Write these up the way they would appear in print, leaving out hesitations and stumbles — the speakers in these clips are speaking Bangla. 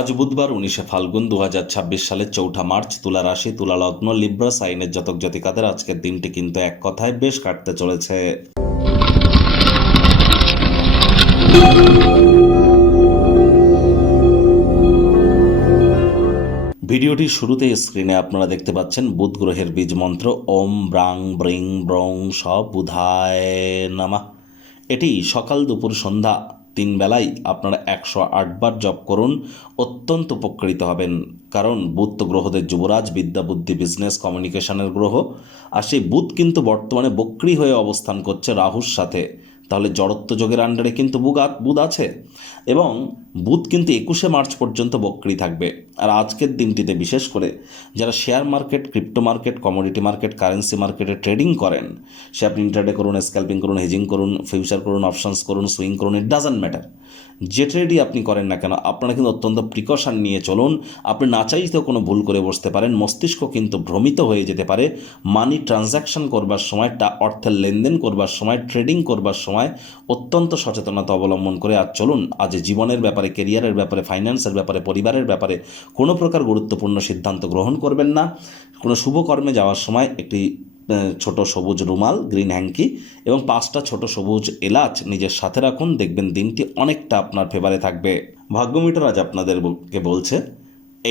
আজ বুধবার 19শে ফাল্গুন 2026 সালের 4 মার্চ। তুলা রাশি, তুলা লগ্ন, লিব্রা সাইনের জাতক জাতিকাদের আজকের দিনটি কিন্তু এক কথায় বেশ কাটতে চলেছে। ভিডিওটির শুরুতে স্ক্রিনে আপনারা দেখতে পাচ্ছেন বুধ গ্রহের বীজ মন্ত্র ওম ব্রাং ব্রিং ব্রং স বুধায় নমঃ। এটি সকাল দুপুর সন্ধ্যা 3 বেলায় আপনারা 108 বার জপ করুন, অত্যন্ত উপকৃত হবেন। কারণ বুধ তো গ্রহদের যুবরাজ, বিদ্যা বুদ্ধি বিজনেস কমিউনিকেশনের গ্রহ। আর সেই বুধ কিন্তু বর্তমানে বক্রী হয়ে অবস্থান করছে রাহুর সাথে। তাহলে জড়ত্ব যোগের আন্ডারে কিন্তু বুধ আছে এবং বুধ কিন্তু 21শে মার্চ পর্যন্ত বক্রী থাকবে। আর আজকের দিনটিতে বিশেষ করে যারা share market, crypto market, commodity market, currency মার্কেটে ট্রেডিং করেন, সে আপনি ইন্টারডে করুন, স্ক্যাল্পিং করুন, হেজিং করুন, ফিউচার করুন, অপশনস করুন, সুইং করুন, ইট ডাজন্ট ম্যাটার। যে ট্রেডই আপনি করেন না কেন, আপনারা কিন্তু অত্যন্ত প্রিকশন নিয়ে চলুন। আপনি না চাইতেও কোনো ভুল করে বসতে পারেন, মস্তিষ্ক কিন্তু ভ্রমিত হয়ে যেতে পারে। মানি ট্রানজ্যাকশন করবার সময়, অর্থের লেনদেন করবার সময়, ট্রেডিং করবার সময় অত্যন্ত সচেতনতা অবলম্বন করে আজ চলুন। আজ জীবনের ব্যাপারে, কেরিয়ারের ব্যাপারে, ফাইন্যান্সের ব্যাপারে, পরিবারের ব্যাপারে কোনো প্রকার গুরুত্বপূর্ণ সিদ্ধান্ত গ্রহণ করবেন না। কোনো শুভ কর্মে যাওয়ার সময় একটি ছোট সবুজ রুমাল, গ্রিন হ্যাঙ্কি এবং 5টা ছোট সবুজ এলাচ নিজের সাথে রাখুন। দেখবেন দিনটি অনেকটা আপনার ফেভারে থাকবে। ভাগ্যমিটার আজ আপনাদেরকে বলছে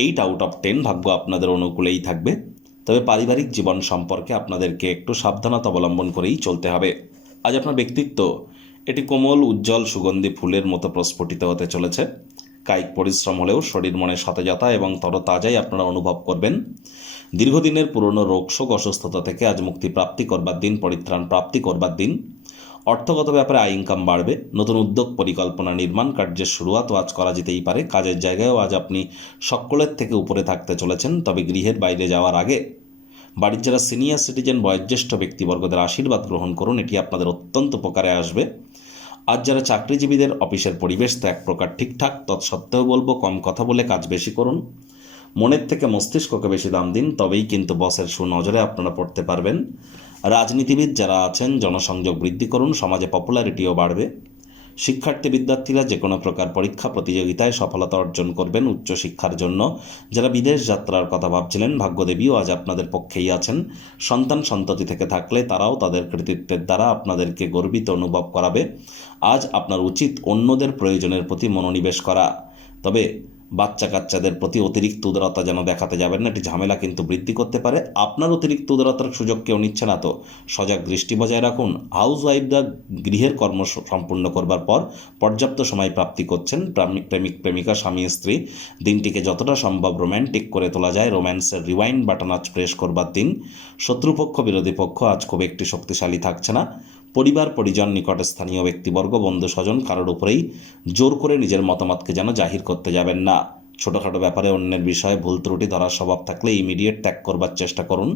8/10 ভাগ্য আপনাদের অনুকূলেই থাকবে। তবে পারিবারিক জীবন সম্পর্কে আপনাদেরকে একটু সাবধানতা অবলম্বন করেই চলতে হবে। আজ আপনার ব্যক্তিত্ব এটি কোমল, উজ্জ্বল, সুগন্ধি ফুলের মতো প্রস্ফুটিত হতে চলেছে। কায়িক পরিশ্রম হলেও শরীর মনে সতেজতা এবং তরতাজাই আপনারা অনুভব করবেন। দীর্ঘদিনের পুরনো রোগশোক, অসুস্থতা থেকে আজ মুক্তি প্রাপ্তি করবার দিন, পরিত্রাণ প্রাপ্তি করবার দিন। অর্থগত ব্যাপারে আয় ইনকাম বাড়বে। নতুন উদ্যোগ, পরিকল্পনা, নির্মাণ কার্যের শুরুয়াতও আজ করা যেতেই পারে। কাজের জায়গায়ও আজ আপনি সকলের থেকে উপরে থাকতে চলেছেন। তবে গৃহের বাইরে যাওয়ার আগে বাড়ির যারা সিনিয়র সিটিজেন, বয়োজ্যেষ্ঠ ব্যক্তিবর্গদের আশীর্বাদ গ্রহণ করুন, এটি আপনাদের অত্যন্ত উপকারে আসবে। আজ যারা চাকরিজীবীদের অফিসের পরিবেশ তো এক প্রকার ঠিকঠাক, তৎসত্ত্বেও বলবো কম কথা বলে কাজ বেশি করুন। মনের থেকে মস্তিষ্ককে বেশি দাম দিন, তবেই কিন্তু বসের সুনজরে আপনারা পড়তে পারবেন। রাজনীতিবিদ যারা আছেন জনসংযোগ বৃদ্ধি করুন, সমাজে পপুলারিটিও বাড়বে। শিক্ষার্থী বিদ্যার্থীরা যে কোনো প্রকার পরীক্ষা প্রতিযোগিতায় সফলতা অর্জন করবেন। উচ্চশিক্ষার জন্য যারা বিদেশ যাত্রার কথা ভাবছিলেন, ভাগ্যদেবীও আজ আপনাদের পক্ষেই আছেন। সন্তান সন্ততি থেকে থাকলে তারাও তাদের কৃতিত্বের দ্বারা আপনাদেরকে গর্বিত অনুভব করাবে। আজ আপনার উচিত অন্যদের প্রয়োজনের প্রতি মনোনিবেশ করা। তবে বাচ্চা কাচ্চাদের প্রতি অতিরিক্ত উদারতা যেন দেখাতে যাবেন না, এটি ঝামেলা কিন্তু বৃদ্ধি করতে পারে। আপনার অতিরিক্ত উদারতার সুযোগ কেউ নিচ্ছে না, তো সজাগ দৃষ্টি বজায় রাখুন। হাউস ওয়াইফরা গৃহের কর্ম সম্পূর্ণ করবার পর পর্যাপ্ত সময় প্রাপ্তি করছেন। প্রেমিক প্রেমিকা, স্বামী স্ত্রী দিনটিকে যতটা সম্ভব রোম্যান্টিক করে তোলা যায়, রোম্যান্সের রিওয়াইন্ড বাটন আজ প্রেস করবার দিন। শত্রুপক্ষ, বিরোধী পক্ষ আজ খুব একটি শক্তিশালী থাকছে না। পরিবার পরিজন, নিকটে স্থানীয় ব্যক্তিবর্গ, বন্ধু স্বজন কারোর উপরেই জোর করে নিজের মতামতকে যেন জাহির করতে যাবেন না। ছোটোখাটো ব্যাপারে অন্যের বিষয়ে ভুল ত্রুটি ধরার স্বভাব থাকলে ইমিডিয়েট ত্যাগ করবার চেষ্টা করুন।